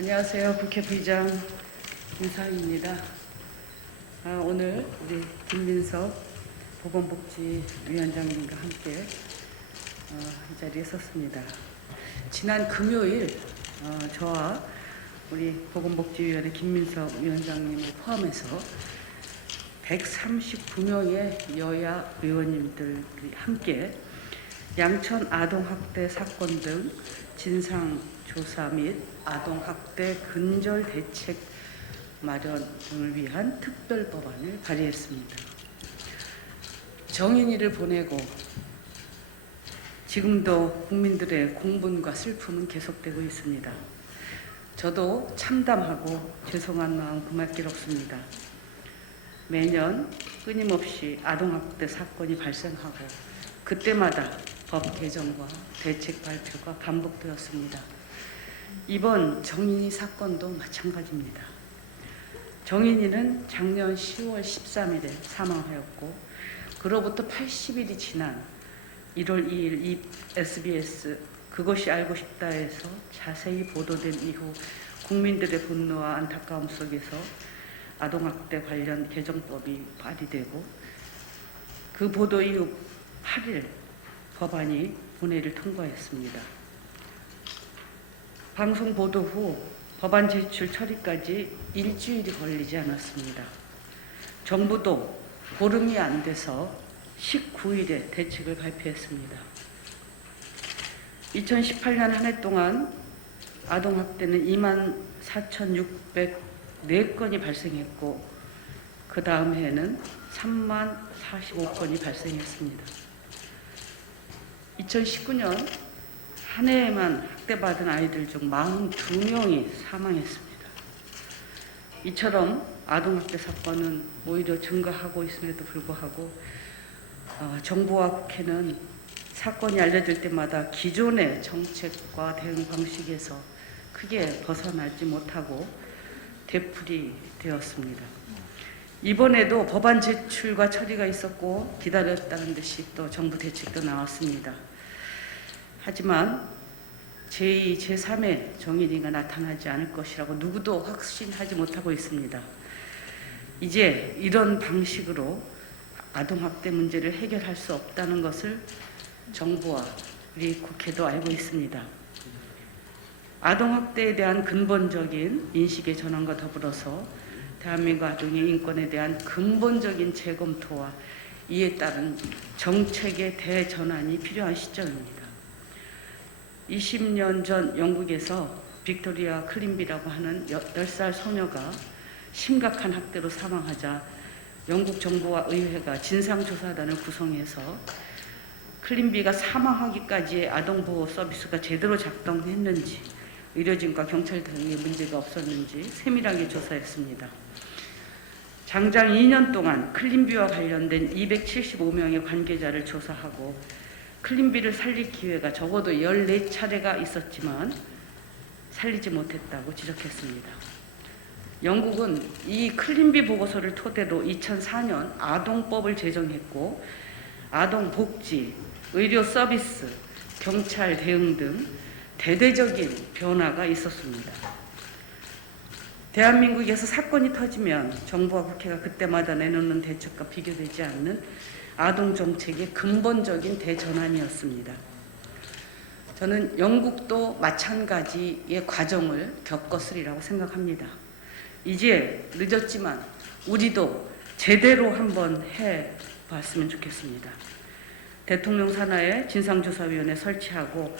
안녕하세요. 국회 부의장 윤상입니다. 오늘 우리 김민석 보건복지위원장님과 함께 이 자리에 섰습니다. 지난 금요일 저와 우리 보건복지위원회 김민석 위원장님을 포함해서 139명의 여야 의원님들이 함께 양천 아동학대 사건 등 진상조사 및 아동학대 근절 대책 마련 등을 위한 특별법안을 발의했습니다. 정인이를 보내고 지금도 국민들의 공분과 슬픔은 계속되고 있습니다. 저도 참담하고 죄송한 마음 금할 길 없습니다. 매년 끊임없이 아동학대 사건이 발생하고 그때마다 법 개정과 대책 발표가 반복되었습니다. 이번 정인이 사건도 마찬가지입니다. 정인이는 작년 10월 13일에 사망하였고 그로부터 80일이 지난 1월 2일 SBS 그것이 알고 싶다에서 자세히 보도된 이후 국민들의 분노와 안타까움 속에서 아동학대 관련 개정법이 발의되고 그 보도 이후 8일 법안이 본회의를 통과했습니다. 방송 보도 후 법안 제출 처리까지 일주일이 걸리지 않았습니다. 정부도 보름이 안 돼서 19일에 대책을 발표했습니다. 2018년 한 해 동안 아동학대는 24,604건이 발생했고 그 다음 해에는 30,045건이 발생했습니다. 2019년 한 해에만 학대받은 아이들 중 42명이 사망했습니다. 이처럼 아동학대 사건은 오히려 증가하고 있음에도 불구하고 정부와 국회는 사건이 알려질 때마다 기존의 정책과 대응 방식에서 크게 벗어나지 못하고 되풀이 되었습니다. 이번에도 법안 제출과 처리가 있었고 기다렸다는 듯이 또 정부 대책도 나왔습니다. 하지만 제2, 제3의 정인이가 나타나지 않을 것이라고 누구도 확신하지 못하고 있습니다. 이제 이런 방식으로 아동학대 문제를 해결할 수 없다는 것을 정부와 우리 국회도 알고 있습니다. 아동학대에 대한 근본적인 인식의 전환과 더불어서 대한민국 아동의 인권에 대한 근본적인 재검토와 이에 따른 정책의 대전환이 필요한 시점입니다. 20년 전 영국에서 빅토리아 클린비라고 하는 10살 소녀가 심각한 학대로 사망하자 영국 정부와 의회가 진상조사단을 구성해서 클린비가 사망하기까지의 아동보호 서비스가 제대로 작동했는지 의료진과 경찰 등의 문제가 없었는지 세밀하게 조사했습니다. 장장 2년 동안 클린비와 관련된 275명의 관계자를 조사하고 클린비를 살릴 기회가 적어도 14차례가 있었지만 살리지 못했다고 지적했습니다. 영국은 이 클린비 보고서를 토대로 2004년 아동법을 제정했고 아동복지, 의료 서비스, 경찰 대응 등 대대적인 변화가 있었습니다. 대한민국에서 사건이 터지면 정부와 국회가 그때마다 내놓는 대책과 비교되지 않는 아동정책의 근본적인 대전환이었습니다. 저는 영국도 마찬가지의 과정을 겪었으리라고 생각합니다. 이제 늦었지만 우리도 제대로 한번 해봤으면 좋겠습니다. 대통령 산하에 진상조사위원회 설치하고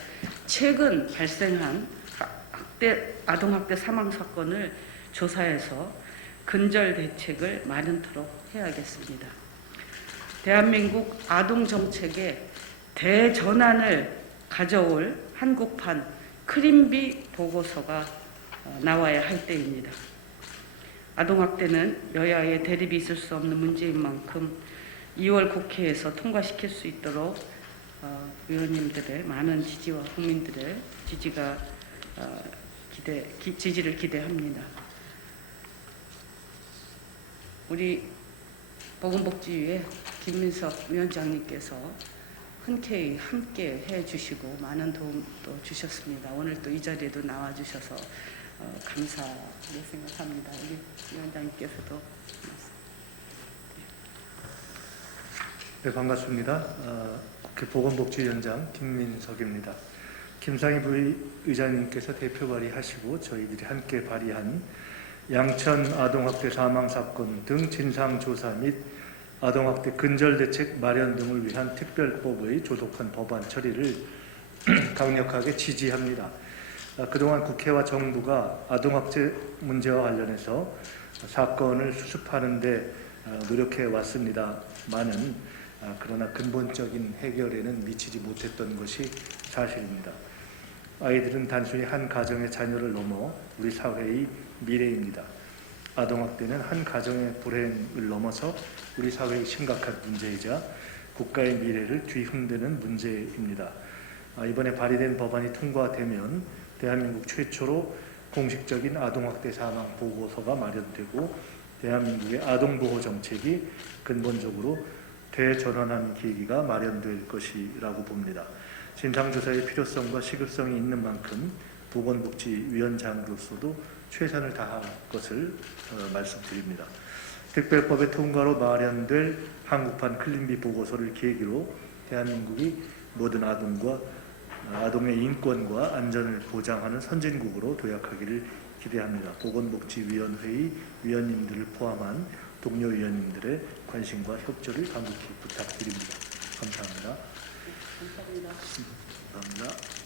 최근 발생한 아동학대 사망 사건을 조사해서 근절 대책을 마련토록 해야겠습니다. 대한민국 아동정책의 대전환을 가져올 한국판 클린비 보고서가 나와야 할 때입니다. 아동학대는 여야의 대립이 있을 수 없는 문제인 만큼 2월 국회에서 통과시킬 수 있도록 의원님들의 많은 지지와 국민들의 지지를 기대합니다. 우리 보건복지위의 김민석 위원장님께서 흔쾌히 함께 해주시고 많은 도움도 주셨습니다. 오늘 또 이 자리에도 나와주셔서 감사하게 생각합니다. 우리 위원장님께서도 네, 반갑습니다. 국회 보건복지위원장 김민석입니다. 김상희 부의장님께서 대표 발의하시고 저희들이 함께 발의한 양천 아동학대 사망사건 등 진상조사 및 아동학대 근절대책 마련 등을 위한 특별법의 조속한 법안 처리를 강력하게 지지합니다. 그동안 국회와 정부가 아동학대 문제와 관련해서 사건을 수습하는 데 노력해 왔습니다만은 그러나 근본적인 해결에는 미치지 못했던 것이 사실입니다. 아이들은 단순히 한 가정의 자녀를 넘어 우리 사회의 미래입니다. 아동학대는 한 가정의 불행을 넘어서 우리 사회의 심각한 문제이자 국가의 미래를 뒤흔드는 문제입니다. 이번에 발의된 법안이 통과되면 대한민국 최초로 공식적인 아동학대 사망 보고서가 마련되고 대한민국의 아동보호 정책이 근본적으로 대전환하는 계기가 마련될 것이라고 봅니다. 진상조사의 필요성과 시급성이 있는 만큼 보건복지위원장으로서도 최선을 다할 것을 말씀드립니다. 특별법의 통과로 마련될 한국판 클린비 보고서를 계기로 대한민국이 모든 아동의 인권과 안전을 보장하는 선진국으로 도약하기를 기대합니다. 보건복지위원회의 위원님들을 포함한 동료 위원님들의 관심과 협조를 간곡히 부탁드립니다. 감사합니다. 감사합니다. 감사합니다.